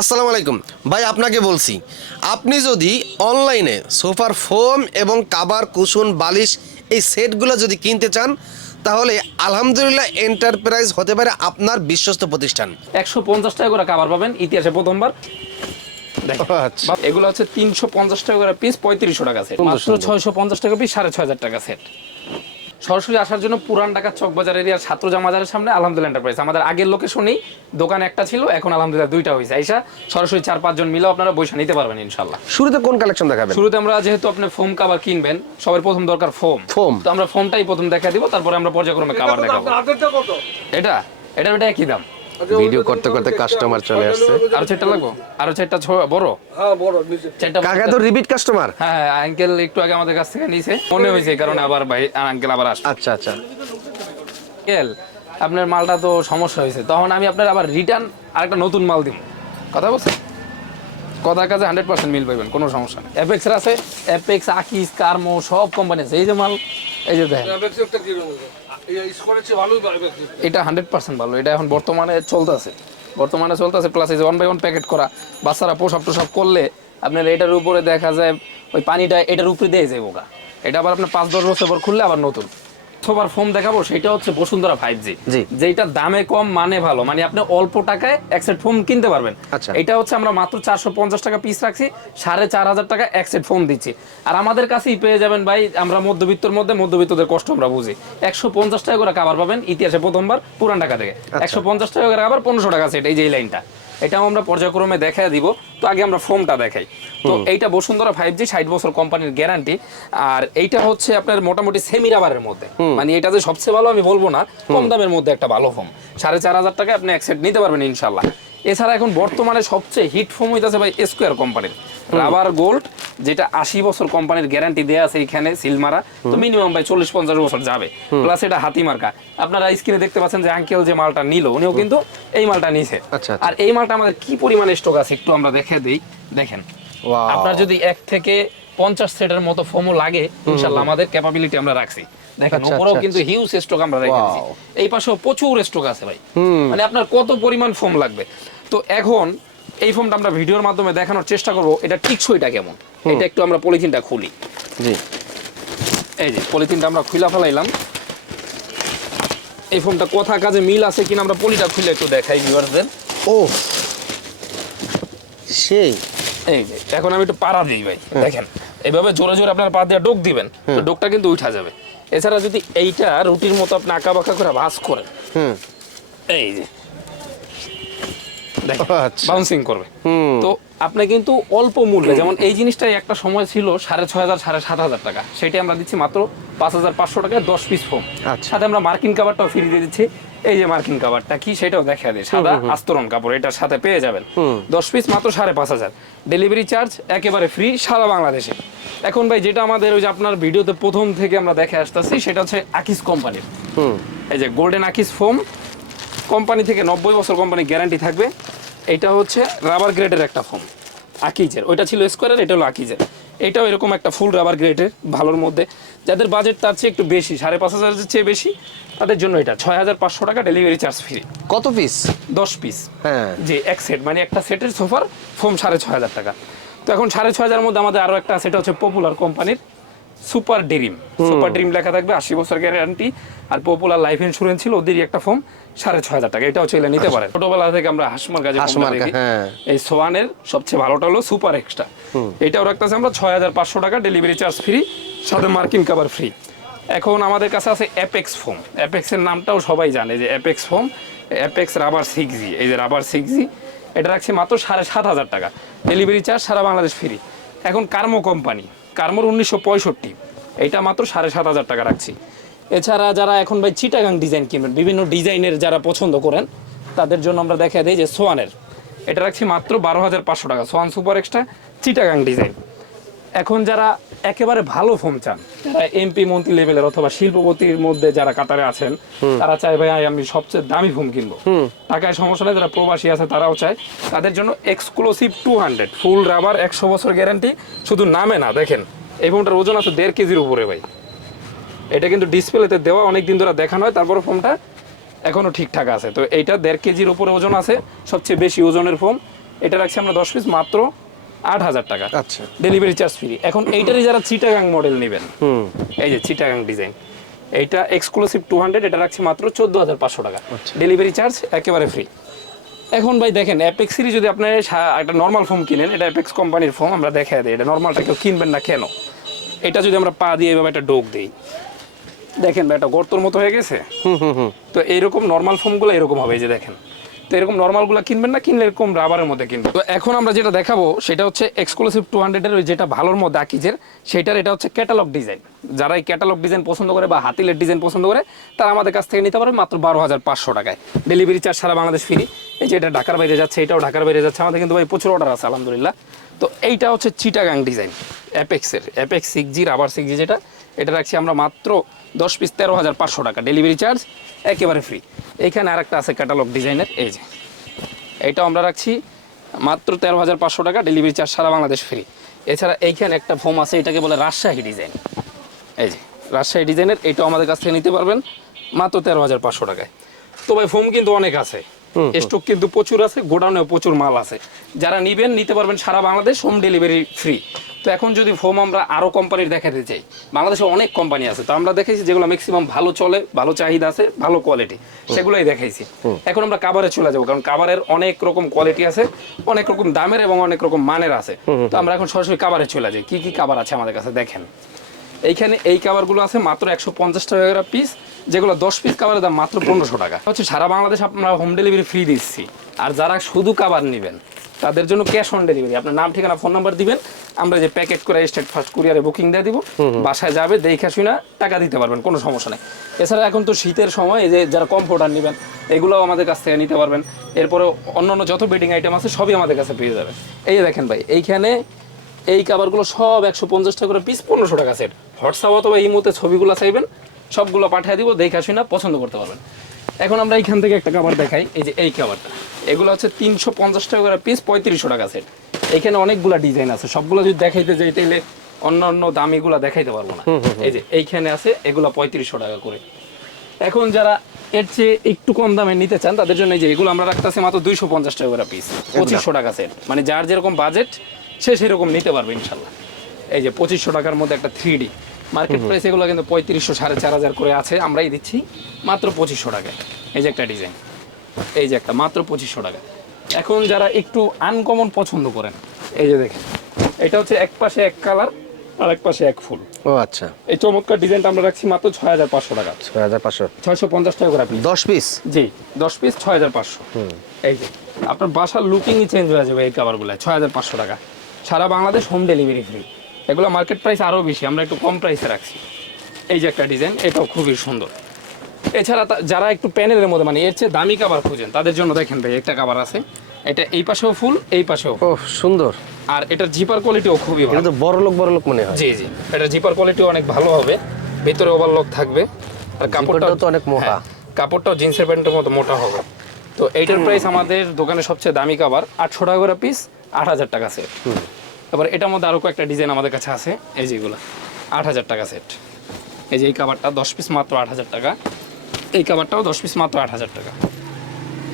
আসসালামু আলাইকুম ভাই, আপনাকে বলছি, আপনি যদি অনলাইনে সোফার ফোম এবং কাভার কুশন বালিশ এই সেটগুলো যদি কিনতে চান, তাহলে আলহামদুলিল্লাহ এন্টারপ্রাইজ হতে পারে আপনার বিশ্বস্ত প্রতিষ্ঠান। 150 টাকা করে কাভার পাবেন, ইতিহাসে প্রথমবার। আচ্ছা, এগুলো হচ্ছে 350 টাকা করে পিস, 3500 টাকা সেট, মাত্র 650 টাকা পিস, 6500 টাকা সেট। সরাসরি আসার জন্য পুরান ঢাকা চকবাজার এরিয়ার ছাত্রজা মাজারের সামনে আলহামদুলিল্লাহ এন্টারপ্রাইজ। আমাদের আগের লোকেশনেই দোকান একটা ছিল, এখন আলহামদুলিল্লাহ দুইটা হয়েছে। আইসা সরাসরি 4-5 জন মিলেও আপনারা বৈশা নিতে পারবেন ইনশাল্লাহ। শুরুতে কোন কালেকশন দেখাবেন? শুরুতে আমরা যেহেতু আপনি ফোম কাভার কিনবেন, সবার প্রথম দরকার ফোম। তো আমরা ফোমটাই প্রথম দেখা দিব, তারপরে আমরা পর্যায়ক্রমে কাভার দেখাবো। এটা একই দাম। ভিডিও করতে করতে কাস্টমার চলে আসছে। আরো চারটা লাগবো, আরো চারটা বড়। হ্যাঁ বড় নিচে। কাকা তো রিপিট কাস্টমার। হ্যাঁ, আঙ্কেল একটু আগে আমাদের কাছ থেকে নিয়েছে, মনে হয়েছে এই কারণে আবার ভাই আঙ্কেল আবার আসছে। আচ্ছা আচ্ছা, আঙ্কেল আপনার মালটা তো সমস্যা হয়েছে, তখন আমি আপনার আবার রিটার্ন আরেকটা নতুন মাল দিব। কথা বলছেন, কথা কাজে 100% মিল পাইবেন, কোনো সমস্যা নেই। অ্যাপেক্স এর আছে, অ্যাপেক্স, আকিস, কার্মো সব কোম্পানি আছে। এই যে মাল, এই যে দেখেন, অ্যাপেক্সটা কি রকম? এই স্কোরের চেয়ে ভালোই অ্যাপেক্স। এটা 100% ভালো। এটা এখন বর্তমানে চলতেছে, প্লাস এই যে 1 বাই 1 প্যাকেট করা। বাচ্চারা পোশাক টোশাক করলে আপনার এটার উপরে দেখা যায় ওই পানিটা এটার উপরে দিয়ে যায় বোকা। এটা আবার আপনার 5-10 বছর পর খুললে আবার নতুন। সোফার ফোম দেখাবো, সেটা হচ্ছে বসুন্ধরা 5G, যেটা দামে কম মানে ভালো, মানে আপনি অল্প টাকায় এক সেট ফোম কিনতে পারবেন। এটা হচ্ছে আমরা মাত্র 450 টাকা পিস রাখছি, 4500 টাকা এক সেট ফোম দিচ্ছি। আর আমাদের কাছেই পেয়ে যাবেন ভাই, আমরা মধ্যবিত্তদের কষ্ট আমরা বুঝি। 150 টাকা করে কাভার পাবেন, ইতিহাসে প্রথমবার পুরান ঢাকা থেকে। 150 টাকা করে কাভার, 1500 টাকা সেট। এই যে এই লাইনটা, এটাও আমরা পর্যায়ক্রমে দেখায় দিব। তো আগে আমরা ফোমটা দেখাই। তো এইটা বসুন্ধরা 5G, 60 বছর কোম্পানির গ্যারান্টি। আর এইটা হচ্ছে আপনার মোটামুটি সেমি রাবারের মধ্যে, মানে এটা যে সবচেয়ে ভালো আমি বলবো না, কম দামের মধ্যে একটা ভালো ফোম। 4500 টাকা আপনি এক সেট নিতে পারবেন ইনশাল্লাহ। এছাড়া এখন বর্তমানে সবচেয়ে হিট ফোম হইতেছে ভাই স্কোয়ার কোম্পানির রাবার গোল্ড, যেটা 80 বছর কোম্পানির গ্যারান্টি দেয়া আছে এইখানে সিলমারা। তো মিনিমাম ভাই 40-50 বছর যাবে। প্লাস এটা হাতি মার্কা। আপনারা স্ক্রিনে দেখতে পাচ্ছেন যে আঙ্কেল যে মালটা নিল, উনিও কিন্তু এই মালটা নিছে। আর এই মালটা আমাদের কি পরিমাণে স্টক আছে একটু আমরা দেখে দেই। দেখেন, আপনার যদি 1 থেকে 50 সেটের মতো ফোমও লাগে, ইনশাআল্লাহ আমাদের ক্যাপাবিলিটি আমরা রাখছি। দেখেন, উপরেও কিন্তু হিউজ স্টক আমরা রেখে দিয়েছি, এই পাশেও প্রচুর স্টক আছে ভাই। মানে আপনার কত পরিমাণ ফোম লাগবে। তো এখন এই ফোমটা আমরা ভিডিওর মাধ্যমে দেখানোর চেষ্টা করব, এটা টিকসইটা কেমন। এটা একটু আমরা পলিথিনটা খুলি। জি, এই যে পলিথিনটা আমরা খুলে ফেলাইলাম। এই ফোমটা কথা কাজে মিল আছে কিনা আমরা পলিটা খুলে একটু দেখাই ভিউয়ারদের। ও সেই, এই যে এখন আমি একটু পাড়া দিই ভাই। দেখেন, এইভাবে জোরে জোরে আপনার পা দিয়ে ডোক দিবেন, তো ডোকটা কিন্তু উঠা যাবে। এছাড়া যদি এইটা রুটির মতো আপনি আঁকা বাঁকা করে ভাঁজ করেন, এই যে বাউন্সিং করবে। তো আপনি কিন্তু অল্প মূল্যে, যেমন এই জিনিসটাই একটা সময় ছিল 6500-7500 টাকা, সেটা আমরা দিচ্ছি মাত্র 5500 টাকায় 10 পিস ফোম। সাথে আমরা মার্কিন কাভারটাও ফ্রি দিয়ে দিচ্ছি। এই যে মার্কিন কাভারটা কি সেটাও দেখা দেয়, সাদা আস্তরণ কাপড়, এটার সাথে পেয়ে যাবেন 10 পিস মাত্র 5500। ডেলিভারি চার্জ একেবারে ফ্রি সারা বাংলাদেশে। এখন ভাই যেটা আমাদের ওই যে আপনার ভিডিওতে প্রথম থেকে আমরা দেখে আসতেছি, সেটা হচ্ছে আকিস কোম্পানির। এই যে গোল্ডেন আকিস ফোম কোম্পানি থেকে 90 বছর কোম্পানি গ্যারান্টি থাকবে। এটা হচ্ছে রাবার গ্রেডের একটা ফোম আকিজের, ওইটা ছিল স্কোয়ারের, এটা হলো আকিজের। এটাও এরকম একটা ফুল রাবার গ্রেডের ভালোর মধ্যে। যাদের বাজেট তার চেয়ে একটু বেশি, 5500 চেয়ে বেশি, তাদের জন্য এটা 6500 টাকা, ডেলিভারি চার্জ ফ্রি। কত পিস? 10 পিস। হ্যাঁ, যে এক সেট, মানে একটা সেটের সোফার ফোম 6500 টাকা। তো এখন 6500 মধ্যে আমাদের আরো একটা সেট হচ্ছে পপুলার কোম্পানির সুপার ড্রিম। সুপার ড্রিম লেখা থাকবে, 80 বছর guarantee. Are popular life insurance ছিল, ওদেরই একটা ফোম 6500 টাকা। এটাও চাইলে নিতে পারেন। ছোটবেলা থেকে আমরা হাসমার কাজে এই সোয়ানের সবচেয়ে ভালোটা হলো সুপার এক্সট্রা, এটাও রাখতেছে আমরা 6500 টাকা, ডেলিভারি চার্জ ফ্রি, সাথে মার্কিন কাভার ফ্রি। এখন আমাদের কাছে আছে অ্যাপেক্স ফোম। অ্যাপেক্সের নামটাও সবাই জানে যে apex foam, apex rubber 6G। এই যে রাবার 6G, এটা রাখছি মাত্র 7500 টাকা, ডেলিভারি চার্জ সারা বাংলাদেশ ফ্রি। এখন কার্মো কোম্পানি, কার্মোর 1965, এটা মাত্র 7500 টাকা রাখছি। এছাড়া যারা এখন ভাই চিটাগাং ডিজাইন কিনবেন, বিভিন্ন ডিজাইনের যারা পছন্দ করেন, তাদের জন্য আমরা দেখা দিই যে সোয়ানের, এটা রাখছি মাত্র 12500 টাকা, Schwann super extra Chittagong design. এখন যারা একেবারে ভালো ফোম চান, যারা এমপি মন্ত্রী লেভেলের অথবা শিল্পপতির মধ্যে যারা কাতারে আছেন, তারা চায় ভাই আমি সবচেয়ে দামি ফোম কিনবো, টাকায় সমস্যা নেই, যারা প্রবাসী আছে তারাও চায়, তাদের জন্য এক্সক্লুসিভ 200 ফুল রাবার 100 বছর গ্যারান্টি। শুধু নামে না, দেখেন এই ফোমটার ওজন আছে 1.5 কেজির উপরে ভাই। এটা কিন্তু ডিসপ্লেতে দেওয়া, অনেকদিন ধরে দেখানো হয়, তারপরে ফোমটা এখনো ঠিকঠাক আছে। তো এইটা 1.5 কেজির উপরে ওজন আছে, সবচেয়ে বেশি ওজনের ফোম। এটা রাখছি আমরা 10 পিস মাত্র 8,000 টাকা। আচ্ছা। Delivery charge free. এখন এইটারই যারা চিটাগাং মডেল নেবেন, এই যে চিটাগাং ডিজাইন, এইটা এক্সক্লুসিভ 200, এটা রাখছি মাত্র 14,500 টাকা। ডেলিভারি চার্জ একেবারে ফ্রি। এখন ভাই দেখেন অ্যাপেক্সেরই যদি আপনি একটা নর্মাল ফোম কিনেন, এটা অ্যাপেক্স কোম্পানির ফোম, আমরা দেখাই দিই এটা নর্মালটা কেউ কিনবেন না কেন। এটা যদি আমরা পা দিয়ে এভাবে একটা ডোক দিই, দেখেন ভাই একটা গর্তর মতো হয়ে গেছে। তো এইরকম নর্মাল ফোমগুলো এরকম হবে, এই যে দেখেন। তো এরকম নর্মালগুলো কিনবেন না, কিনলে এরকম রাবারের মধ্যে কিনবেন। তো এখন আমরা যেটা দেখাবো সেটা হচ্ছে এক্সক্লুসিভ 200 ওই যেটা ভালোর মধ্যে আকিজের, সেটার এটা হচ্ছে ক্যাটালগ ডিজাইন। যারা এই ক্যাটালগ ডিজাইন পছন্দ করে বা হাতিলের ডিজাইন পছন্দ করে, তারা আমাদের কাছ থেকে নিতে পারবে মাত্র 12,500 টাকায়। ডেলিভারি চার্জ সারা বাংলাদেশ ফ্রি। এই যে এটা ঢাকার বাইরে যাচ্ছে, এটাও ঢাকার বাইরে যাচ্ছে, আমাদের কিন্তু ভাই প্রচুর অর্ডার আছে আলহামদুলিল্লাহ। তো এইটা হচ্ছে চিটাগাং ডিজাইন অ্যাপেক্সের, অ্যাপেক্স 6G রাবার 6G যেটা, এটা রাখছি আমরা মাত্র 10 পিস 13,500 টাকা। ডেলিভারি চার্জ একেবারে ফ্রি। এইখানে আরেকটা আছে ক্যাটালগ ডিজাইনের, এই যে এইটাও আমরা রাখছি মাত্র 13,500 টাকা। ডেলিভারি চার্জ সারা বাংলাদেশ ফ্রি। এছাড়া এইখানে একটা ফোম আছে, এটাকে বলে রাজশাহী ডিজাইন, এই যে রাজশাহী ডিজাইনের, এটাও আমাদের কাছ থেকে নিতে পারবেন মাত্র 13,500 টাকায়। তো ভাই ফোম কিন্তু অনেক আছে, স্টক কিন্তু প্রচুর আছে, গোডাউনেও প্রচুর মাল আছে। যারা নিবেন নিতে পারবেন সারা বাংলাদেশ, হোম ডেলিভারি ফ্রি। তো এখন যদি ফোম আমরা আরও কোম্পানির দেখাতে চাই, বাংলাদেশে অনেক কোম্পানি আছে, তো আমরা দেখাইছি যেগুলো ম্যাক্সিমাম ভালো চলে, ভালো চাহিদা আছে, ভালো কোয়ালিটি, সেগুলোই দেখাইছি। এখন আমরা কাভারে চলে যাবো, কারণ কাভারের অনেক রকম কোয়ালিটি আছে, অনেক রকম দামের এবং অনেক রকম মানের আছে। তো আমরা এখন সরাসরি কাভারে চলে যাই, কি কি কাভার আছে আমাদের কাছে দেখেন। এইখানে এই কাভারগুলো আছে মাত্র 150 টাকা করে পিস, যেগুলো 10 পিস কাভারের দাম মাত্র 1500 টাকা। হচ্ছে সারা বাংলাদেশ আমরা হোম ডেলিভারি ফ্রি দিচ্ছি। আর যারা শুধু কাভার নেবেন তাদের জন্য ক্যাশ অন ডেলিভারি, আপনার নাম ঠিকানা ফোন নাম্বার দিবেন, আমরা যে প্যাকেট করে স্টেট ফার্স্ট কুরিয়ারে বুকিং দিয়ে দিব, বাসায় যাবে, দেখে শুনে টাকা দিতে পারবেন, কোনো সমস্যা নেই। এছাড়া এখন তো শীতের সময়, এই যে যারা কমফোর্টার নেবেন এগুলোও আমাদের কাছ থেকে নিতে পারবেন। এরপরে অন্যান্য যত বেডিং আইটেম আছে সবই আমাদের কাছে পেয়ে যাবেন। এই যে দেখেন ভাই, এইখানে এই কাভারগুলো সব 150 টাকা করে পিস, 1500 টাকা সেট। হোয়াটসঅ্যাপ অথবা ইমোতে ছবিগুলো চাইবেন, সবগুলো পাঠিয়ে দিব, দেখে শুনে পছন্দ করতে পারবেন। এখন আমরা এইখান থেকে একটা কাভার দেখাই, এই যে এই কাভারটা, এগুলো হচ্ছে 350 টাকা করে পিস, 3500 টাকা সেট। এইখানে অনেকগুলো ডিজাইন আছে, সবগুলো যদি দেখাইতে যাই তাহলে অন্য দামিগুলো দেখাইতে পারবো না। এই যে এইখানে আছে, এগুলো 3500 টাকা করে। এখন যারা এর চেয়ে একটু কম দামে নিতে চান তাদের জন্য এই যে এগুলো আমরা রাখতেছি মাত্র 250 টাকা করে পিস, 2500 টাকা সেট। মানে যার যেরকম বাজেট সে সেরকম নিতে পারবে ইনশাল্লাহ। এই যে 2500 টাকার মধ্যে একটা 3D, মার্কেট প্রাইস এগুলো কিন্তু 3500 4,500 করে আছে, আমরাই দিচ্ছি মাত্র 2500 টাকায়। এই যে একটা ডিজাইন, এই যে একটা মাত্র 2500 টাকা। এখন যারা একটু আনকমন পছন্দ করেন, এই যে দেখেন, এটা হচ্ছে এক পাশে এক কালার আর এক পাশে এক ফুল। ও আচ্ছা। এই চমৎকার ডিজাইনটা আমরা রাখছি মাত্র 6,500 টাকা। 6,500, 650 টাকা করে পিস, 10 পিস। জি 10 পিস 6,500। এই যে আপনার বাসার লুকিংই চেঞ্জ হয়ে যাবে এই কাভারগুলো। 6,500 টাকা, সারা বাংলাদেশ হোম ডেলিভারি ফ্রি। এগুলো মার্কেট প্রাইস আরও বেশি, আমরা একটু কম প্রাইসে রাখছি। এই যে একটা ডিজাইন, এটাও খুবই সুন্দর। এছাড়া যারা একটু প্যানেলের মধ্যে মানে এর চেয়ে দামি কাভার খুঁজেন তাদের জন্য দেখেন ভাই একটা কাভার আছে, এটা এই পাশেও ফুল এই পাশেও ফুল। ও সুন্দর। আর এটার জিপার কোয়ালিটিও খুবই ভালো। এটা তো বড় লোক মনে হয়। জি জি, এটার জিপার কোয়ালিটিও অনেক ভালো হবে, ভিতরে ওভারলক থাকবে। আর কাপড়টাও তো অনেক মোটা। কাপড়টাও জিন্সের প্যান্টের মতো মোটা হবে। তো এইটার প্রাইস আমাদের দোকানে সবচেয়ে দামি কাভার 800 টাকা করে পিস, 8,000 টাকা সেট। তারপর এটার মধ্যে আরও কয়েকটা ডিজাইন আমাদের কাছে আছে, এই যেগুলো 8,000 টাকা সেট। এই যে এই কাভারটা 10 পিস মাত্র 8,000 টাকা। এই কাভারটাও 10 পিস মাত্র 8,000 টাকা।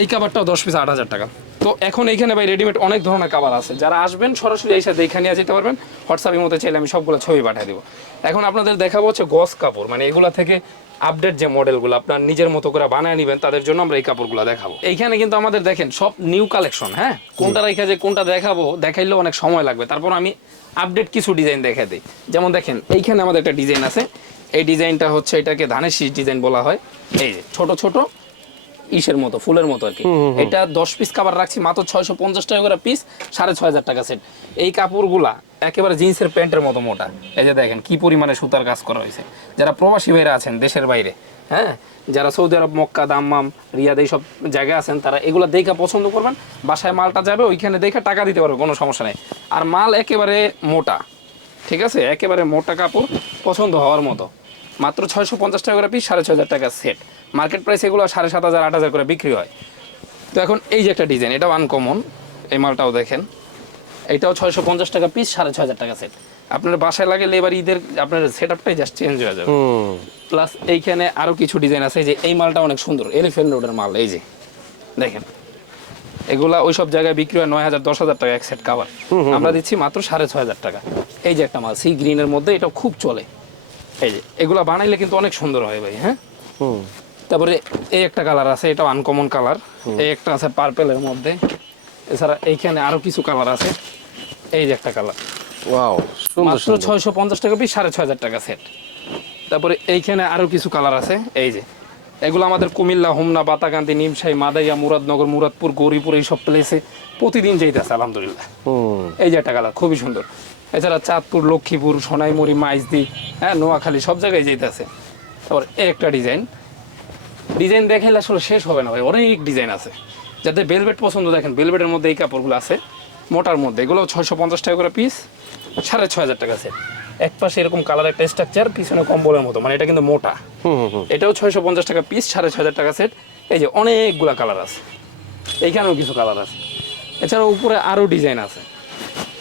এই কাভারটাও 10 পিস 8,000 টাকা। তো এখন এইখানে ভাই রেডিমেড অনেক ধরনের কাভার আছে, যারা আসবেন সরাসরি এই সাথে এখানে নিয়ে যেতে পারবেন। হোয়াটসঅ্যাপের মধ্যে চাইলে আমি সবগুলো ছবি পাঠিয়ে দেবো। এখন আপনাদের দেখাবো হচ্ছে গস কাপড়, মানে এগুলো থেকে আপডেট যে মডেলগুলো আপনার নিজের মতো করে বানিয়ে নেবেন তাদের জন্য আমরা এই কাপড়গুলো দেখাবো। এইখানে কিন্তু আমাদের দেখেন সব নিউ কালেকশন, হ্যাঁ, কোনটা রেখে যে কোনটা দেখাবো দেখাইলেও অনেক সময় লাগবে, তারপর আমি আপডেট কিছু ডিজাইন দেখা দিই। যেমন দেখেন এইখানে আমাদের একটা ডিজাইন আছে, এই ডিজাইনটা হচ্ছে এটাকে ধানের শীষ ডিজাইন বলা হয়। এই যে ছোট ছোট ইসের মতো ফুলের মতো আর কি। এটা 10 পিস কাভার রাখছি মাত্র 650 টাকা করে পিস, 6,500 টাকা সেট। এই কাপড়গুলা একেবারে জিন্সের প্যান্টের মতো মোটা। এই যে দেখেন কি পরিমাণে সুতার কাজ করা হয়েছে। যারা প্রবাসী ভাইরা আছেন দেশের বাইরে, হ্যাঁ, যারা সৌদি আরব, মক্কা, দাম্মাম, রিয়াদ এইসব জায়গায় আছেন, তারা এগুলো দেখে পছন্দ করবেন, বাসায় মালটা যাবে ওইখানে দেখে টাকা দিতে পারবে, কোনো সমস্যা নেই। আর মাল একেবারে মোটা, ঠিক আছে, একেবারে মোটা কাপড়, পছন্দ হওয়ার মতো। মাত্র 650 টাকা করে পিস, 6,500 টাকা সেট। মার্কেট প্রাইস এগুলো 7,500 8,000 করে বিক্রি হয়। তো এখন এই যে একটা ডিজাইন, এটাও আনকমন, এই মালটাও দেখেন, এটাও 650 টাকা পিস, 6,500 টাকা সেট। আপনার বাসায় লাগলে এবার ঈদের আপনার সেট আপটাই জাস্ট চেঞ্জ হয়ে যাবে। প্লাস এইখানে আরও কিছু ডিজাইন আছে, যে এই মালটা অনেক সুন্দর, এলিফ্যান্ট রোডের মাল। এই যে দেখেন এগুলা ওই সব জায়গায় বিক্রি হয় 9,000 10,000 টাকা এক সেট কাভার, আমরা দিচ্ছি মাত্র 6,500 টাকা। এই যে একটা মাল সি গ্রিনের মধ্যে, এটা খুব চলে। এই যে এগুলা বানাইলে কিন্তু অনেক সুন্দর হয় ভাই। হ্যাঁ, তারপরে এই একটা কালার আছে, এটা আনকমন কালার। এই একটা আছে পার্পেলের মধ্যে। এছাড়া এইখানে আরো কিছু কালার আছে। এই যে একটা কালার, ওয়াও, সুন্দর মাত্র সুন্দর। 650 টাকা পিস, 6,500 টাকা সেট। তারপরে এইখানে আরো কিছু কালার আছে। এই যে এগুলো আমাদের কুমিল্লা, হোমনা, বাতাকান্দি, নিমশাই, মাদাইয়া, মুরাদনগর, মুরাদপুর, গৌরীপুর এইসব প্লেসে প্রতিদিন যাইতেছে আলহামদুলিল্লাহ। এই যে একটা কালার খুবই সুন্দর। এছাড়া চাঁদপুর, লক্ষ্মীপুর, সোনাইমুড়ি, মাইজদি, হ্যাঁ, নোয়াখালী সব জায়গায় যাইতেছে। তারপর এই একটা ডিজাইন দেখাইলে আসলে শেষ হবে না ভাই, অনেক ডিজাইন আছে। যাদের বেলভেট পছন্দ, দেখেন বেলভেটের মধ্যে এই কাপড়গুলো আছে মোটার মধ্যে, এগুলো 650 টাকা করে পিস, 6,500 টাকা সেট। এক পাশে এরকম কালার একটা স্ট্রাকচার, পিছনে কম্বলের মতো, মানে এটা কিন্তু মোটা। এটাও 650 টাকা পিস, 6,500 টাকা সেট। এই যে অনেকগুলা কালার আছে, এইখানেও কিছু কালার আছে। এছাড়া উপরে আরও ডিজাইন আছে।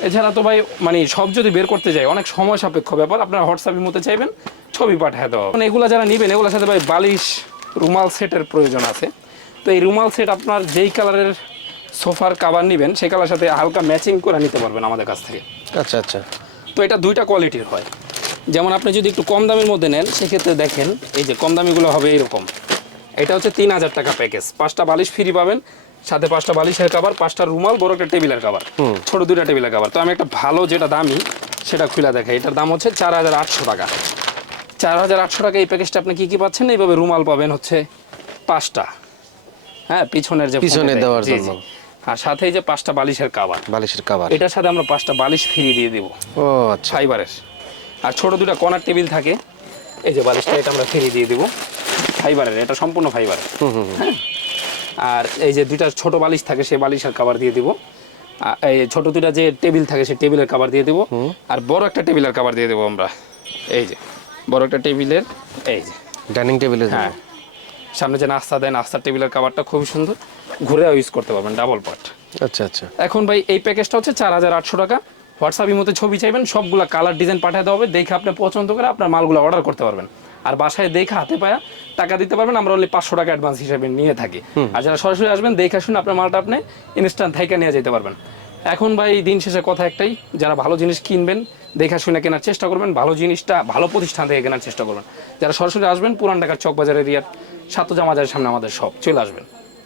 এছাড়া তো ভাই মানে সব যদি বের করতে যাই অনেক সময় সাপেক্ষ ব্যাপার। আপনারা হোয়াটসঅ্যাপের মধ্যে চাইবেন, ছবি পাঠিয়ে দেওয়া হবে। এগুলো যারা নেবেন, এগুলোর সাথে ভাই বালিশ, রুমাল সেটের প্রয়োজন আছে। তো এই রুমাল সেট আপনার যেই কালারের সোফার কাভার নেবেন, সেই কালার সাথে হালকা ম্যাচিং করে নিতে পারবেন আমাদের কাছ থেকে। আচ্ছা আচ্ছা। তো এটা দুইটা কোয়ালিটির হয়। যেমন আপনি যদি একটু কম দামের মধ্যে নেন, সেক্ষেত্রে দেখেন এই যে কম দামিগুলো হবে এরকম। এটা হচ্ছে 3,000 টাকা প্যাকেজ, 5টা বালিশ ফ্রি পাবেন, সাথে 5টা বালিশের কাভার, 5টা রুমাল, বড় একটা টেবিলের কাভার, ছোট 2টা টেবিলের কাভার। তো আমি একটা ভালো যেটা দামি সেটা খুলে দেখাই। এটার দাম হচ্ছে 4,800 টাকা। 4,800 টাকা এই প্যাকেজটা আপনি কি কি পাচ্ছেন? এইভাবে রুমাল পাবেন হচ্ছে 5টা, হ্যাঁ, পিছনের যে পিছনে ফোনে দেওয়ার জি, জন্য। জি। আর সাথে এই যে 5টা বালিশের কাভার, বালিশের কাভার। এটার সাথে আমরা 5টা বালিশ ফ্রি দিয়ে দিব ও আচ্ছা। ফাইবারের। আর ছোট 2টা কর্নার টেবিল থাকে, এই যে বালিশটা, এটা আমরা ফ্রি দিয়ে দিব ফাইবারের, এটা সম্পূর্ণ ফাইবারের। হ্যাঁ, আর এই যে 2টা ছোট বালিশ থাকে, সেই বালিশের কাভার দিয়ে দিব। এই ছোট 2টা যে টেবিল থাকে, সেই টেবিলের কাভার দিয়ে দিব। আর বড় একটা টেবিলের কাভার দিয়ে দেবো আমরা। এই যে বড় একটা টেবিলের, এই যে ডাইনিং টেবিলের জন্য। হ্যাঁ, সামনে যে নাস্তা দেয়, নাস্তার টেবিলের কাভারটা খুব সুন্দর, ঘুরেও ইউজ করতে পারবেন, ডাবল পার্ট। আচ্ছা আচ্ছা। এখন ভাই এই প্যাকেজটা হচ্ছে 4,800 টাকা। হোয়াটসঅ্যাপের মধ্যে ছবি চাইবেন, সবগুলা কালার ডিজাইন পাঠাতে হবে, দেখে আপনি পছন্দ করে আপনার মালগুলো অর্ডার করতে পারবেন। আর বাসায় দেখে হাতে পায়া টাকা দিতে পারবেন, আমরা অনলি 500 টাকা অ্যাডভান্স হিসেবে নিয়ে থাকি। আর যারা সরাসরি আসবেন, দেখে শুনে আপনার মালটা আপনি ইনস্ট্যান্ট থেকে নিয়ে যেতে পারবেন। এখন ভাই দিন শেষে কথা একটাই, যারা ভালো জিনিস কিনবেন দেখে শুনে কেনার চেষ্টা করবেন, ভালো জিনিসটা ভালো প্রতিষ্ঠান থেকে কেনার চেষ্টা করবেন। যারা সরাসরি আসবেন, পুরান ঢাকার চকবাজার এরিয়ার সাতজামাজারের সামনে আমাদের শপ, চলে আসবেন।